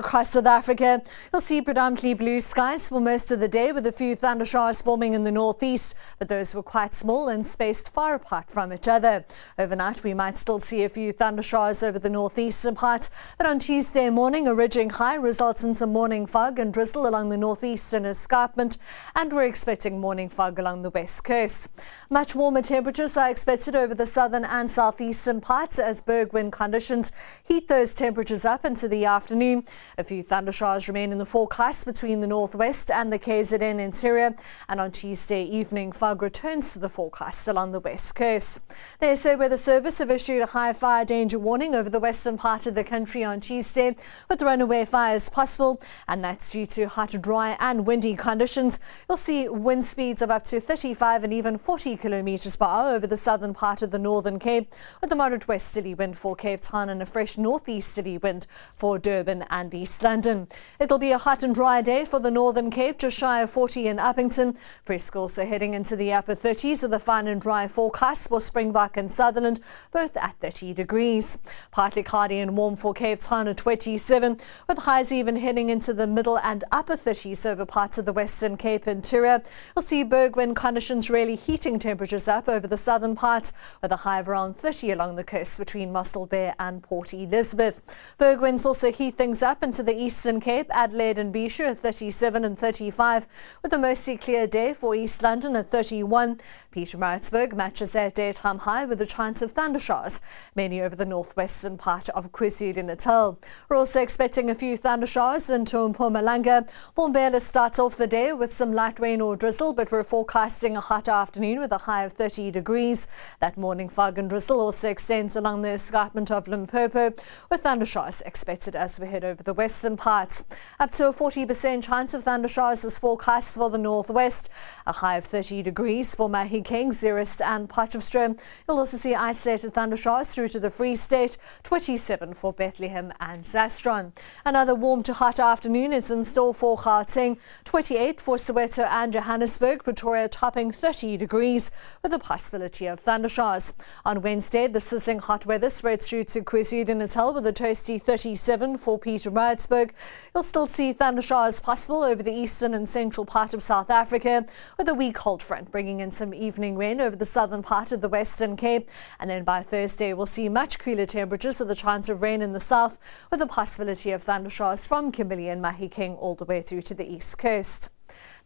Across South Africa, you'll see predominantly blue skies for most of the day, with a few thundershowers forming in the northeast, but those were quite small and spaced far apart from each other. Overnight, we might still see a few thundershowers over the northeastern parts, but on Tuesday morning, a ridging high results in some morning fog and drizzle along the northeastern escarpment, and we're expecting morning fog along the west coast. Much warmer temperatures are expected over the southern and southeastern parts as berg wind conditions heat those temperatures up into the afternoon. A few thundershowers remain in the forecast between the northwest and the KZN interior, and on Tuesday evening, fog returns to the forecast along the west coast. The SA Weather Service have issued a high fire danger warning over the western part of the country on Tuesday, with runaway fires possible, and that's due to hot, dry and windy conditions. You'll see wind speeds of up to 35 and even 40 kilometres per hour over the southern part of the Northern Cape, with a moderate westerly wind for Cape Town and a fresh northeasterly wind for Durban and East London. It'll be a hot and dry day for the Northern Cape, just shy of 40 in Uppington. Presque also heading into the upper 30s with a fine and dry forecast for Springbok and Sutherland, both at 30 degrees. Partly cloudy and warm for Cape Town at 27, with highs even heading into the middle and upper 30s over parts of the Western Cape interior. You'll see berg wind conditions really heating temperatures up over the southern parts, with a high of around 30 along the coast between Mossel Bay and Port Elizabeth. Berg winds also heat things up into the Eastern Cape, Adelaide and Bishu at 37 and 35, with a mostly clear day for East London at 31. Pietermaritzburg matches their daytime high with a chance of thundershowers, mainly over the northwestern part of KwaZulu-Natal. We're also expecting a few thundershowers into Mpumalanga. Mbombela starts off the day with some light rain or drizzle, but we're forecasting a hot afternoon with a high of 30 degrees. That morning fog and drizzle also extends along the escarpment of Limpopo, with thundershowers expected as we head over the western parts. Up to a 40% chance of thundershowers is forecast for the northwest, a high of 30 degrees for Mahikeng, Zeerust and Potchefstroom. You'll also see isolated thundershowers through to the Free State, 27 for Bethlehem and Zastron. Another warm to hot afternoon is in store for Gauteng, 28 for Soweto and Johannesburg, Pretoria topping 30 degrees with a possibility of thundershowers. On Wednesday, the sizzling hot weather spreads through to KwaZulu-Natal with a toasty 37 for Pietermaritzburg. You'll still see thundershowers possible over the eastern and central part of South Africa, with a weak cold front bringing in some evening rain over the southern part of the Western Cape. And then by Thursday, we'll see much cooler temperatures with a chance of rain in the south, with a possibility of thundershowers from Kimberley and Mahikeng all the way through to the east coast.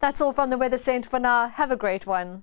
That's all from the Weather Centre for now. Have a great one.